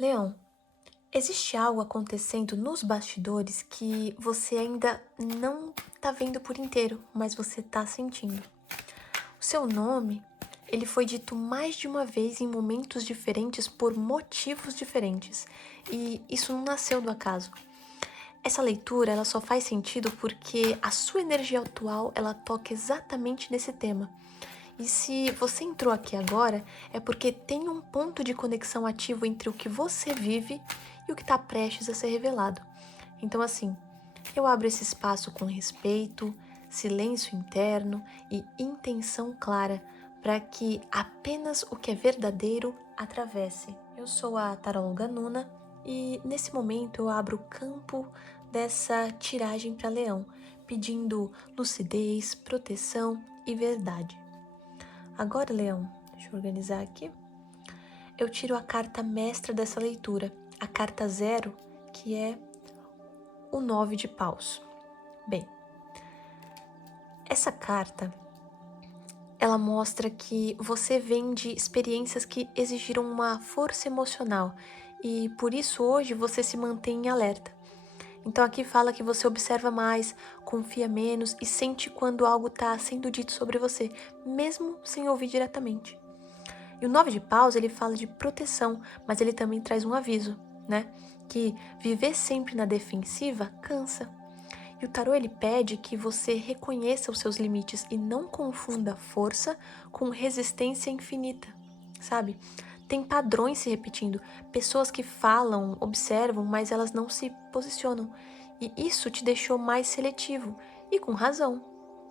Leão, existe algo acontecendo nos bastidores que você ainda não tá vendo por inteiro, mas você tá sentindo. O seu nome, ele foi dito mais de uma vez em momentos diferentes por motivos diferentes, e isso não nasceu do acaso. Essa leitura, ela só faz sentido porque a sua energia atual, ela toca exatamente nesse tema. E se você entrou aqui agora, é porque tem um ponto de conexão ativo entre o que você vive e o que está prestes a ser revelado. Então, assim, eu abro esse espaço com respeito, silêncio interno e intenção clara para que apenas o que é verdadeiro atravesse. Eu sou a taróloga Nuna e nesse momento eu abro o campo dessa tiragem para Leão, pedindo lucidez, proteção e verdade. Agora, Leão, deixa eu organizar aqui. Eu tiro a carta mestra dessa leitura, a carta 0, que é o 9 de paus. Bem, essa carta, ela mostra que você vem de experiências que exigiram uma força emocional e por isso hoje você se mantém em alerta. Então aqui fala que você observa mais, confia menos e sente quando algo está sendo dito sobre você, mesmo sem ouvir diretamente. E o 9 de paus, ele fala de proteção, mas ele também traz um aviso, né? Que viver sempre na defensiva cansa. E o tarô, ele pede que você reconheça os seus limites e não confunda força com resistência infinita, sabe? Tem padrões se repetindo, pessoas que falam, observam, mas elas não se posicionam. E isso te deixou mais seletivo, e com razão,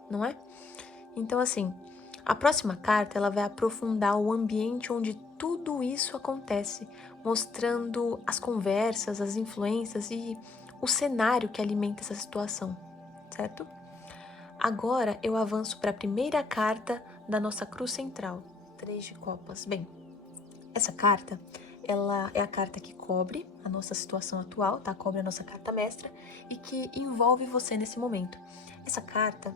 não é? Então, assim, a próxima carta ela vai aprofundar o ambiente onde tudo isso acontece, mostrando as conversas, as influências e o cenário que alimenta essa situação, certo? Agora eu avanço para a primeira carta da nossa cruz central, 3 de copas. Bem, essa carta, ela é a carta que cobre a nossa situação atual, tá? Cobre a nossa carta mestra e que envolve você nesse momento. Essa carta,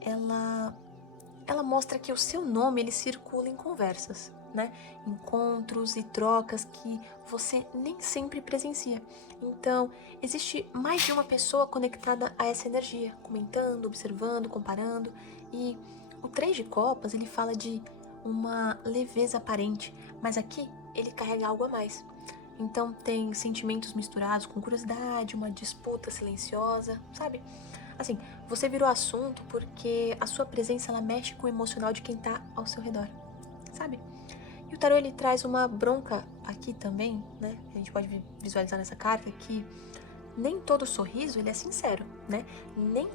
ela mostra que o seu nome ele circula em conversas, né? Encontros e trocas que você nem sempre presencia. Então, existe mais de uma pessoa conectada a essa energia, comentando, observando, comparando. E o 3 de copas, ele fala de uma leveza aparente, mas aqui ele carrega algo a mais. Então tem sentimentos misturados com curiosidade, uma disputa silenciosa, sabe? Assim, você virou assunto porque a sua presença ela mexe com o emocional de quem tá ao seu redor, sabe? E o tarô ele traz uma bronca aqui também, né? A gente pode visualizar nessa carta que nem todo sorriso ele é sincero, né? Nem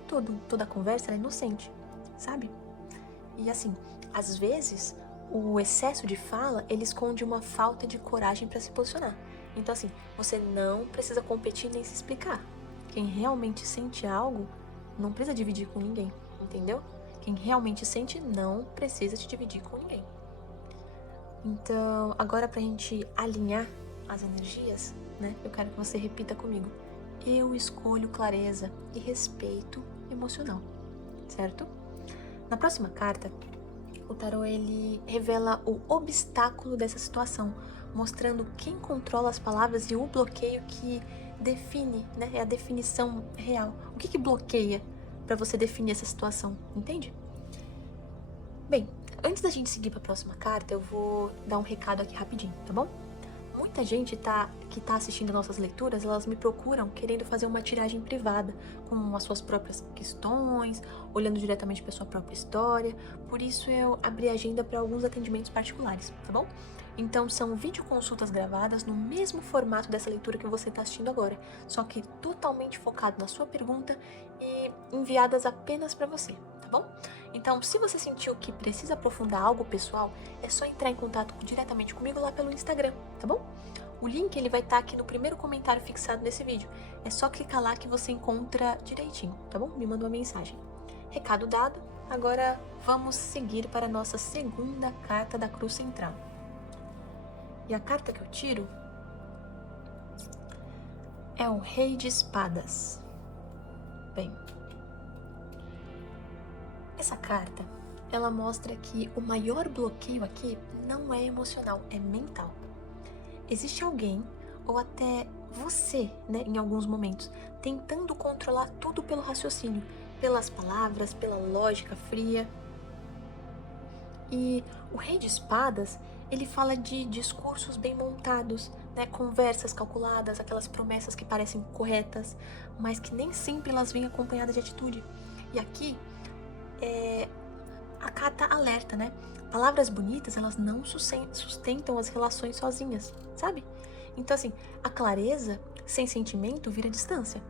toda conversa é inocente, sabe? E assim, às vezes o excesso de fala ele esconde uma falta de coragem para se posicionar. Então assim, você não precisa competir nem se explicar. Quem realmente sente algo não precisa dividir com ninguém, entendeu? Quem realmente sente não precisa te dividir com ninguém. Então, agora pra gente alinhar as energias, né? Eu quero que você repita comigo. Eu escolho clareza e respeito emocional, certo? Na próxima carta, o tarô ele revela o obstáculo dessa situação, mostrando quem controla as palavras e o bloqueio que define, né? É a definição real. O que bloqueia para você definir essa situação, entende? Bem, antes da gente seguir para a próxima carta, eu vou dar um recado aqui rapidinho, tá bom? Muita gente que tá assistindo nossas leituras, elas me procuram querendo fazer uma tiragem privada, com as suas próprias questões, olhando diretamente para sua própria história. Por isso eu abri agenda para alguns atendimentos particulares, tá bom? Então são videoconsultas gravadas no mesmo formato dessa leitura que você está assistindo agora, só que totalmente focado na sua pergunta e enviadas apenas para você, tá bom? Então, se você sentiu que precisa aprofundar algo pessoal, é só entrar em contato diretamente comigo lá pelo Instagram, tá bom? O link ele vai estar aqui no primeiro comentário fixado nesse vídeo. É só clicar lá que você encontra direitinho, tá bom? Me manda uma mensagem. Recado dado, agora vamos seguir para a nossa segunda carta da cruz central. E a carta que eu tiro é o Rei de Espadas. Bem, essa carta, ela mostra que o maior bloqueio aqui não é emocional, é mental. Existe alguém ou até você, né, em alguns momentos, tentando controlar tudo pelo raciocínio, pelas palavras, pela lógica fria. E o Rei de Espadas, ele fala de discursos bem montados, né, conversas calculadas, aquelas promessas que parecem corretas, mas que nem sempre elas vêm acompanhadas de atitude. E aqui, a carta alerta, né? Palavras bonitas, elas não sustentam as relações sozinhas, sabe? Então, assim, a clareza sem sentimento vira distância.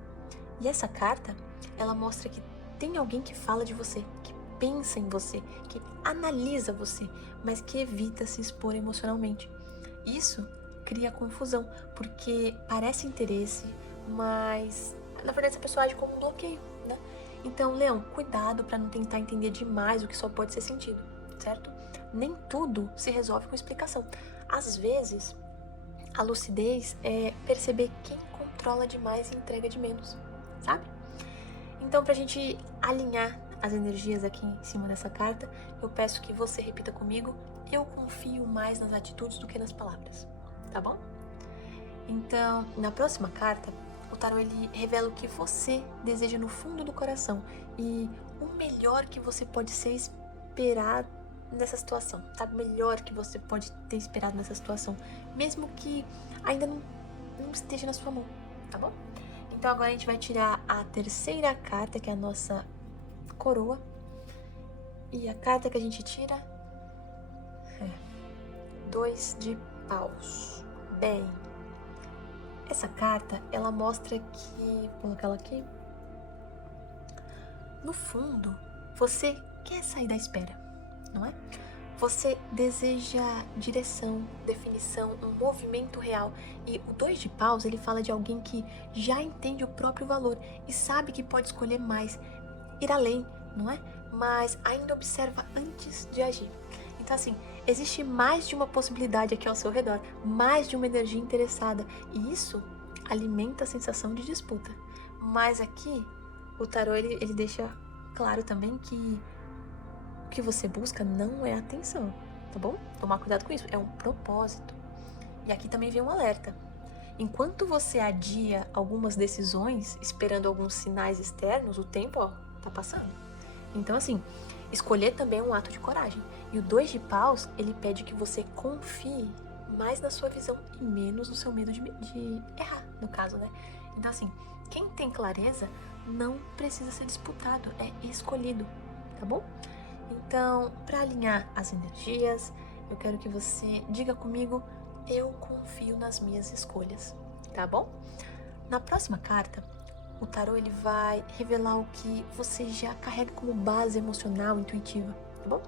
E essa carta, ela mostra que tem alguém que fala de você, que pensa em você, que analisa você, mas que evita se expor emocionalmente. Isso cria confusão, porque parece interesse, mas na verdade essa pessoa age como um bloqueio, né? Então, Leão, cuidado para não tentar entender demais o que só pode ser sentido, certo? Nem tudo se resolve com explicação. Às vezes, a lucidez é perceber quem controla demais e entrega de menos, sabe? Então, pra gente alinhar as energias aqui em cima dessa carta, eu peço que você repita comigo: eu confio mais nas atitudes do que nas palavras, tá bom? Então, na próxima carta, o tarô ele revela o que você deseja no fundo do coração e o melhor que você pode ser esperado nessa situação, sabe? O melhor que você pode ter esperado nessa situação, mesmo que ainda não esteja na sua mão, tá bom? Então agora a gente vai tirar a terceira carta, que é a nossa coroa. E a carta que a gente tira é 2 de paus. Bem, essa carta, ela mostra que, vou colocar ela aqui, no fundo, você quer sair da espera, não é? Você deseja direção, definição, um movimento real. E o 2 de paus, ele fala de alguém que já entende o próprio valor e sabe que pode escolher mais, ir além, não é? Mas ainda observa antes de agir. Então, assim, existe mais de uma possibilidade aqui ao seu redor, mais de uma energia interessada. E isso alimenta a sensação de disputa. Mas aqui, o tarô, ele deixa claro também que o que você busca não é atenção, tá bom? Tomar cuidado com isso, é um propósito. E aqui também vem um alerta. Enquanto você adia algumas decisões, esperando alguns sinais externos, o tempo, ó, tá passando. Então, assim, escolher também é um ato de coragem. E o 2 de paus, ele pede que você confie mais na sua visão e menos no seu medo de errar, no caso, né? Então, assim, quem tem clareza não precisa ser disputado, é escolhido, tá bom? Então, para alinhar as energias, eu quero que você diga comigo: eu confio nas minhas escolhas, tá bom? Na próxima carta, o tarô ele vai revelar o que você já carrega como base emocional, intuitiva, tá bom?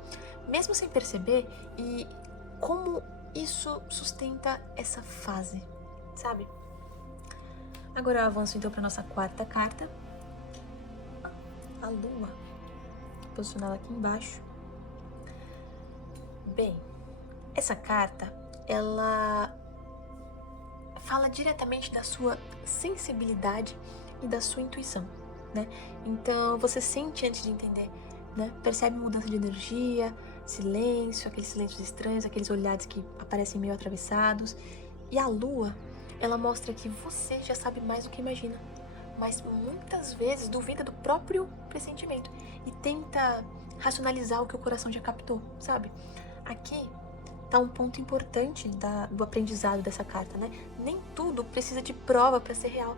Mesmo sem perceber, e como isso sustenta essa fase, sabe? Agora eu avanço então para nossa quarta carta, a Lua, posicionada aqui embaixo. Bem, essa carta, ela fala diretamente da sua sensibilidade e da sua intuição, né? Então, você sente antes de entender, né? Percebe mudança de energia, silêncio, aqueles silêncios estranhos, aqueles olhares que aparecem meio atravessados. E a Lua, ela mostra que você já sabe mais do que imagina, mas muitas vezes duvida do próprio pressentimento e tenta racionalizar o que o coração já captou, sabe? Aqui tá um ponto importante do aprendizado dessa carta, né? Nem tudo precisa de prova para ser real.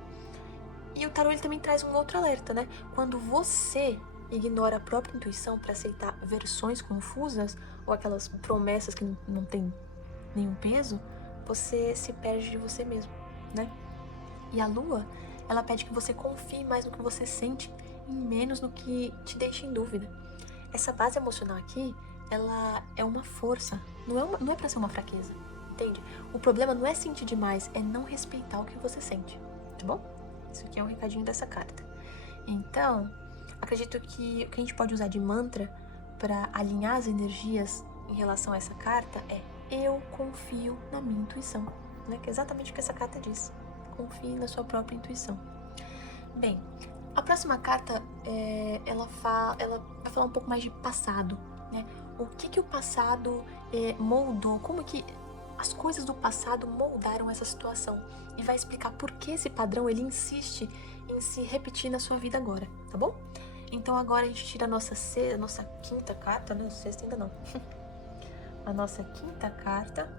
E o tarô ele também traz um outro alerta, né? Quando você ignora a própria intuição para aceitar versões confusas ou aquelas promessas que não tem nenhum peso, você se perde de você mesmo, né? E a Lua, ela pede que você confie mais no que você sente e menos no que te deixa em dúvida. Essa base emocional aqui, ela é uma força, não é pra ser uma fraqueza, entende? O problema não é sentir demais, é não respeitar o que você sente, tá bom? Isso aqui é um recadinho dessa carta. Então, acredito que o que a gente pode usar de mantra para alinhar as energias em relação a essa carta é: eu confio na minha intuição, né? Que é exatamente o que essa carta diz. Confie na sua própria intuição. Bem, a próxima carta, ela vai falar um pouco mais de passado, né? O que o passado moldou, como que as coisas do passado moldaram essa situação e vai explicar por que esse padrão ele insiste em se repetir na sua vida agora, tá bom? Então agora a gente tira a nossa quinta carta, não, sexta ainda não. A nossa quinta carta.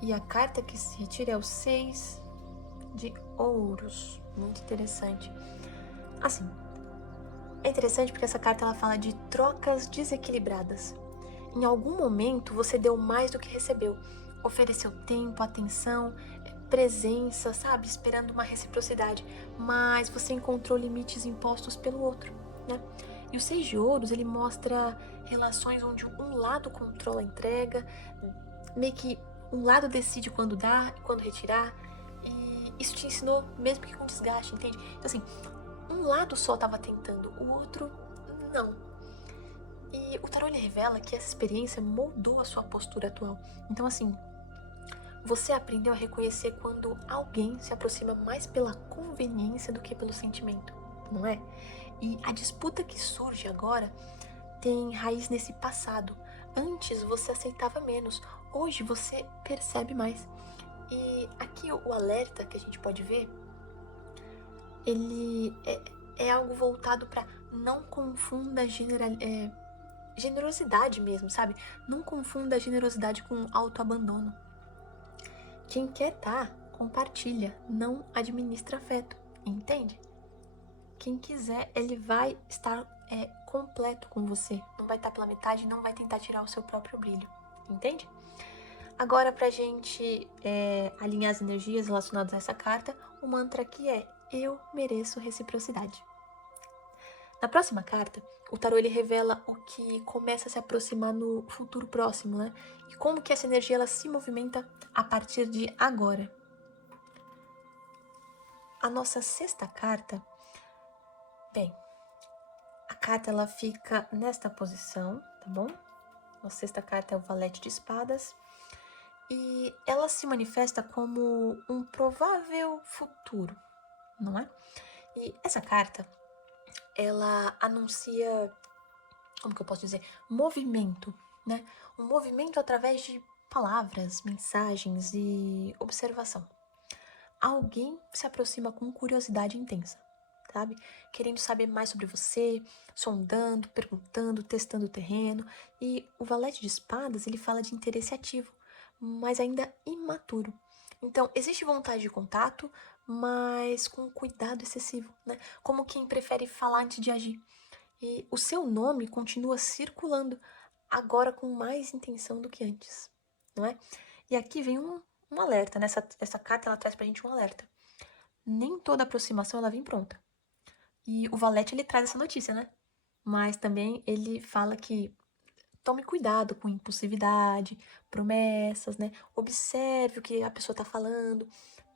E a carta que se retira é o 6 de ouros. Muito interessante. Assim, é interessante porque essa carta ela fala de trocas desequilibradas. Em algum momento você deu mais do que recebeu. Ofereceu tempo, atenção, presença, sabe? Esperando uma reciprocidade. Mas você encontrou limites impostos pelo outro, né? E o 6 de ouros, ele mostra relações onde um lado controla a entrega, meio que um lado decide quando dar e quando retirar. E isso te ensinou, mesmo que com desgaste, entende? Então assim, um lado só estava tentando, o outro não. E o tarô ele revela que essa experiência moldou a sua postura atual. Então assim, você aprendeu a reconhecer quando alguém se aproxima mais pela conveniência do que pelo sentimento, não é? E a disputa que surge agora tem raiz nesse passado. Antes você aceitava menos, hoje você percebe mais. E aqui o alerta que a gente pode ver, ele é algo voltado para não confunda generosidade mesmo, sabe? Não confunda generosidade com autoabandono. Quem quer dar, compartilha, não administra afeto, entende? Quem quiser, ele vai estar completo com você. Não vai estar pela metade, não vai tentar tirar o seu próprio brilho, entende? Agora, pra gente alinhar as energias relacionadas a essa carta, o mantra aqui é: eu mereço reciprocidade. Na próxima carta, o tarô ele revela o que começa a se aproximar no futuro próximo, né? E como que essa energia ela se movimenta a partir de agora. A nossa sexta carta, bem, a carta ela fica nesta posição, tá bom? A sexta carta é o Valete de Espadas. E ela se manifesta como um provável futuro, não é? E essa carta, ela anuncia, como que eu posso dizer? Movimento, né? Um movimento através de palavras, mensagens e observação. Alguém se aproxima com curiosidade intensa, sabe? Querendo saber mais sobre você, sondando, perguntando, testando o terreno. E o Valete de Espadas, ele fala de interesse ativo, mas ainda imaturo. Então, existe vontade de contato, mas com cuidado excessivo, né? Como quem prefere falar antes de agir. E o seu nome continua circulando, agora com mais intenção do que antes, não é? E aqui vem um alerta, né? Essa carta ela traz pra gente um alerta. Nem toda aproximação ela vem pronta. E o Valete ele traz essa notícia, né? Mas também ele fala que tome cuidado com impulsividade, promessas, né? Observe o que a pessoa está falando,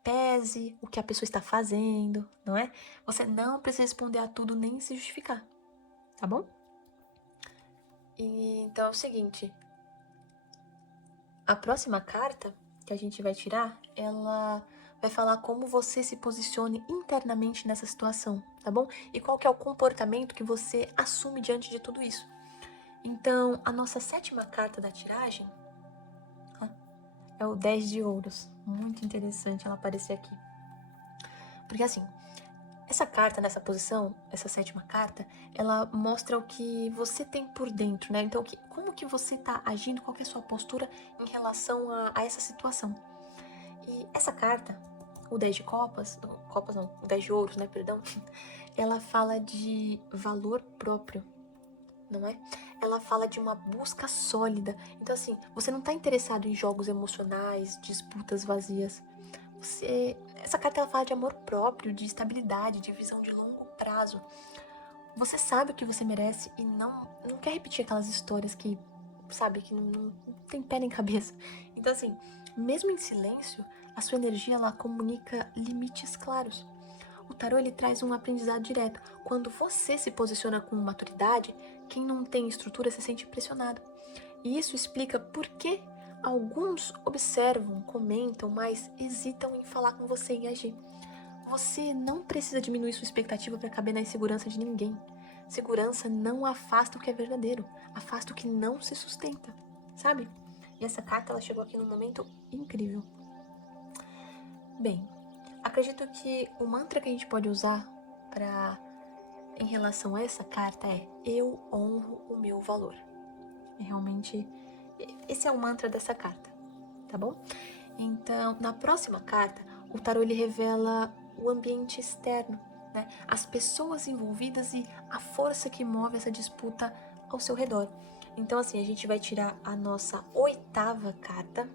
pese o que a pessoa está fazendo, não é? Você não precisa responder a tudo nem se justificar, tá bom? E, então é o seguinte, a próxima carta que a gente vai tirar, ela vai falar como você se posicione internamente nessa situação, tá bom? E qual que é o comportamento que você assume diante de tudo isso. Então, a nossa sétima carta da tiragem é o 10 de ouros. Muito interessante ela aparecer aqui. Porque assim, essa carta nessa posição, essa sétima carta, ela mostra o que você tem por dentro, né? Então, como que você tá agindo, qual que é a sua postura em relação a essa situação. E essa carta, o 10 de copas não, o 10 de ouros, né, perdão, ela fala de valor próprio, não é? Ela fala de uma busca sólida. Então, assim, você não tá interessado em jogos emocionais, disputas vazias. Essa carta ela fala de amor próprio, de estabilidade, de visão de longo prazo. Você sabe o que você merece e não quer repetir aquelas histórias que, sabe, que não tem pé nem cabeça. Então, assim, mesmo em silêncio, a sua energia ela comunica limites claros. O tarô ele traz um aprendizado direto. Quando você se posiciona com maturidade, quem não tem estrutura se sente pressionado. E isso explica por que alguns observam, comentam, mas hesitam em falar com você e agir. Você não precisa diminuir sua expectativa para caber na insegurança de ninguém. segurança não afasta o que é verdadeiro, afasta o que não se sustenta, sabe? E essa carta, ela chegou aqui num momento incrível. Bem, acredito que o mantra que a gente pode usar em relação a essa carta é: eu honro o meu valor. E realmente, esse é o mantra dessa carta, tá bom? Então, na próxima carta, o tarô ele revela o ambiente externo, né? As pessoas envolvidas e a força que move essa disputa ao seu redor. Então, assim, a gente vai tirar a nossa 8ª carta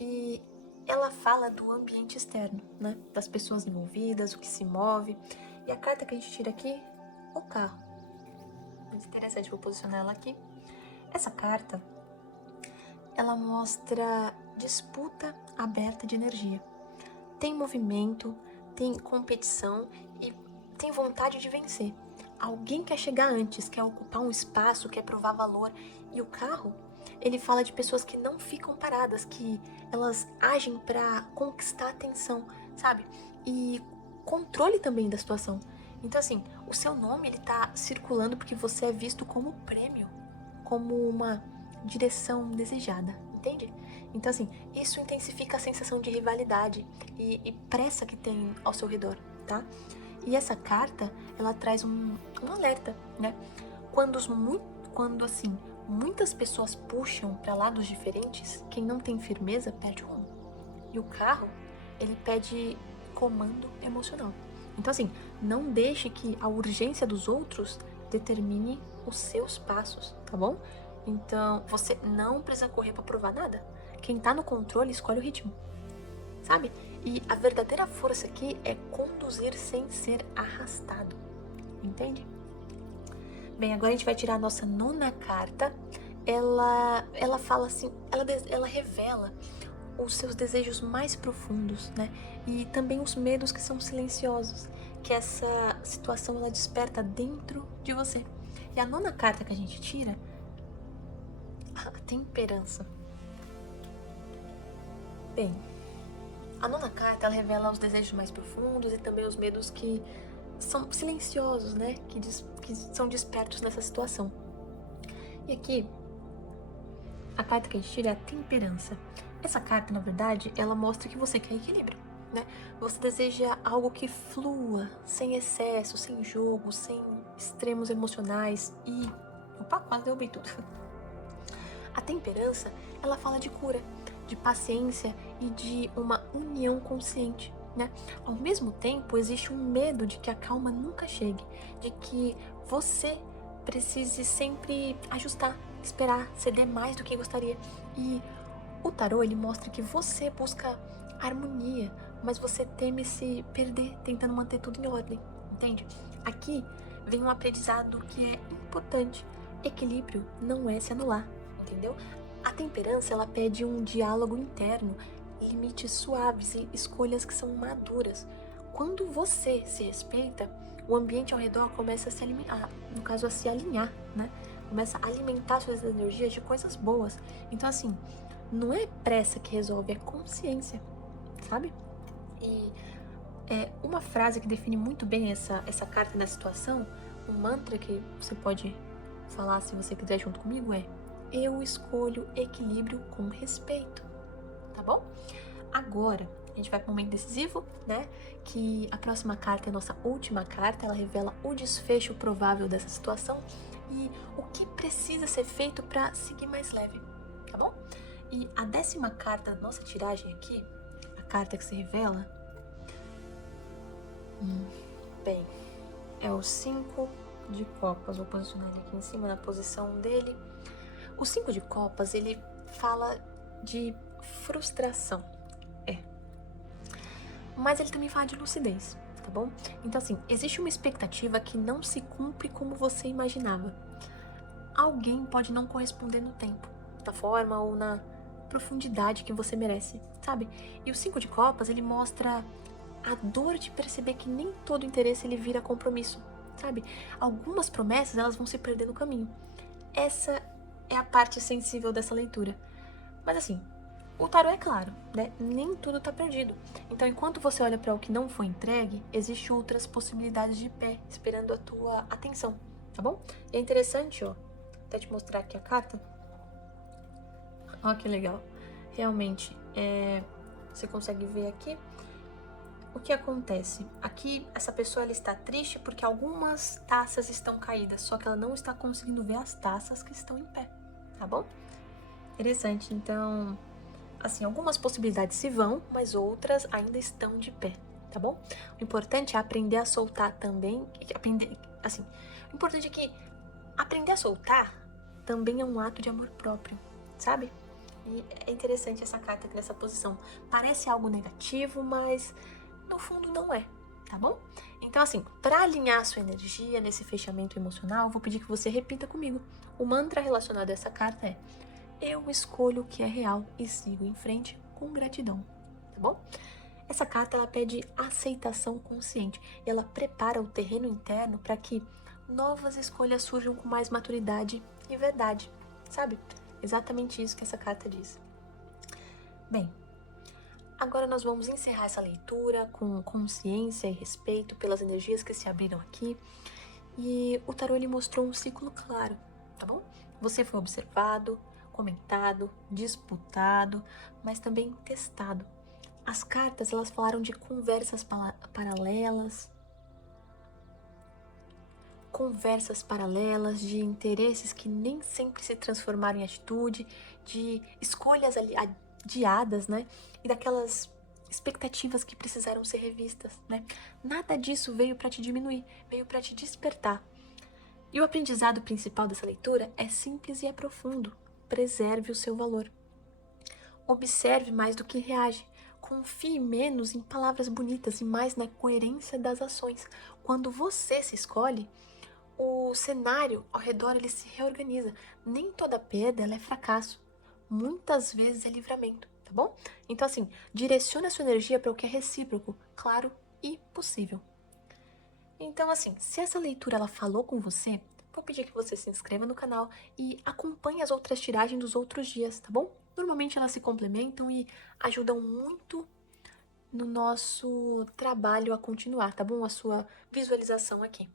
e ela fala do ambiente externo, né? Das pessoas envolvidas, o que se move. E a carta que a gente tira aqui, o carro. Muito interessante, vou posicionar ela aqui. Essa carta, ela mostra disputa aberta de energia. Tem movimento, tem competição e tem vontade de vencer. Alguém quer chegar antes, quer ocupar um espaço, quer provar valor. E o carro, ele fala de pessoas que não ficam paradas, que elas agem para conquistar a atenção, sabe? E controle também da situação. Então, assim, o seu nome, ele tá circulando porque você é visto como prêmio, como uma direção desejada, entende? Então, assim, isso intensifica a sensação de rivalidade e pressa que tem ao seu redor, tá? E essa carta, ela traz um alerta, né? Quando muitas pessoas puxam para lados diferentes, quem não tem firmeza perde o rumo. E o carro, ele pede comando emocional. Então, assim, não deixe que a urgência dos outros determine os seus passos, tá bom? Então, você não precisa correr para provar nada. Quem tá no controle escolhe o ritmo, sabe? E a verdadeira força aqui é conduzir sem ser arrastado, entende? Bem, agora a gente vai tirar a nossa 9ª carta. Ela fala assim, ela revela os seus desejos mais profundos, né? E também os medos que são silenciosos, que essa situação ela desperta dentro de você. E a 9ª carta que a gente tira, a temperança. Bem, a 9ª carta ela revela os desejos mais profundos e também os medos que são silenciosos, né? Que são despertos nessa situação. E aqui, a carta que a gente tira é a temperança. Essa carta, na verdade, ela mostra que você quer equilíbrio, né? Você deseja algo que flua, sem excesso, sem jogo, sem extremos emocionais e... Opa, quase derrubei tudo. A temperança, ela fala de cura, de paciência e de uma união consciente, né? Ao mesmo tempo, existe um medo de que a calma nunca chegue, de que você precise sempre ajustar, esperar, ceder mais do que gostaria. E o tarô, ele mostra que você busca harmonia, mas você teme se perder tentando manter tudo em ordem, entende? Aqui vem um aprendizado que é importante. Equilíbrio não é se anular, entendeu? A temperança, ela pede um diálogo interno, limites suaves e escolhas que são maduras. Quando você se respeita, o ambiente ao redor começa a se alinhar, no caso a se alinhar, né? Começa a alimentar suas energias de coisas boas. Então, assim, não é pressa que resolve, é consciência, sabe? E uma frase que define muito bem essa carta da situação, um mantra que você pode falar se você quiser junto comigo é: eu escolho equilíbrio com respeito, tá bom? Agora, a gente vai para o momento decisivo, né? Que a próxima carta é a nossa última carta, ela revela o desfecho provável dessa situação e o que precisa ser feito para seguir mais leve, tá bom? E a 10ª carta da nossa tiragem aqui, a carta que se revela, bem, é o 5 de copas. Vou posicionar ele aqui em cima, na posição dele. O 5 de copas, ele fala de frustração, mas ele também fala de lucidez, tá bom? Então, assim, existe uma expectativa que não se cumpre como você imaginava. Alguém pode não corresponder no tempo, na forma ou na profundidade que você merece, sabe? E o 5 de copas, ele mostra a dor de perceber que nem todo interesse ele vira compromisso, sabe? Algumas promessas, elas vão se perder no caminho. Essa é a parte sensível dessa leitura. Mas assim, o tarô é claro, né? Nem tudo tá perdido. Então, enquanto você olha para o que não foi entregue, existem outras possibilidades de pé, esperando a tua atenção, tá bom? E é interessante, ó, até te mostrar aqui a carta. Ó, que legal. Realmente, você consegue ver aqui o que acontece. Aqui, essa pessoa ela está triste porque algumas taças estão caídas, só que ela não está conseguindo ver as taças que estão em pé, tá bom? Interessante, então, assim, algumas possibilidades se vão, mas outras ainda estão de pé, tá bom? O importante é aprender a soltar também, aprender, assim, o importante é que aprender a soltar também é um ato de amor próprio, sabe? E é interessante essa carta aqui nessa posição. Parece algo negativo, mas no fundo não é, tá bom? Então, assim, para alinhar a sua energia nesse fechamento emocional, eu vou pedir que você repita comigo. O mantra relacionado a essa carta é: eu escolho o que é real e sigo em frente com gratidão, tá bom? Essa carta ela pede aceitação consciente e ela prepara o terreno interno para que novas escolhas surjam com mais maturidade e verdade, sabe? Exatamente isso que essa carta diz. Bem, agora nós vamos encerrar essa leitura com consciência e respeito pelas energias que se abriram aqui. E o tarô ele mostrou um ciclo claro, tá bom? Você foi observado, comentado, disputado, mas também testado. As cartas elas falaram de conversas paralelas, de interesses que nem sempre se transformaram em atitude, de escolhas adiadas, né? E daquelas expectativas que precisaram ser revistas, né? Nada disso veio para te diminuir, veio para te despertar. E o aprendizado principal dessa leitura é simples e é profundo. Preserve o seu valor. Observe mais do que reage. Confie menos em palavras bonitas e mais na coerência das ações. Quando você se escolhe, o cenário ao redor ele se reorganiza. Nem toda perda ela é fracasso. Muitas vezes é livramento, tá bom? Então assim, direcione a sua energia para o que é recíproco, claro e possível. Então assim, se essa leitura ela falou com você, vou pedir que você se inscreva no canal e acompanhe as outras tiragens dos outros dias, tá bom? Normalmente elas se complementam e ajudam muito no nosso trabalho a continuar, tá bom? A sua visualização aqui.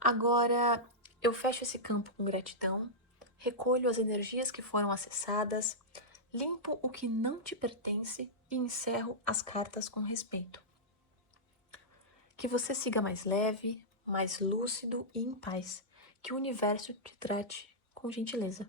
Agora, eu fecho esse campo com gratidão, recolho as energias que foram acessadas, limpo o que não te pertence e encerro as cartas com respeito. Que você siga mais leve, mais lúcido e em paz. Que o universo te trate com gentileza.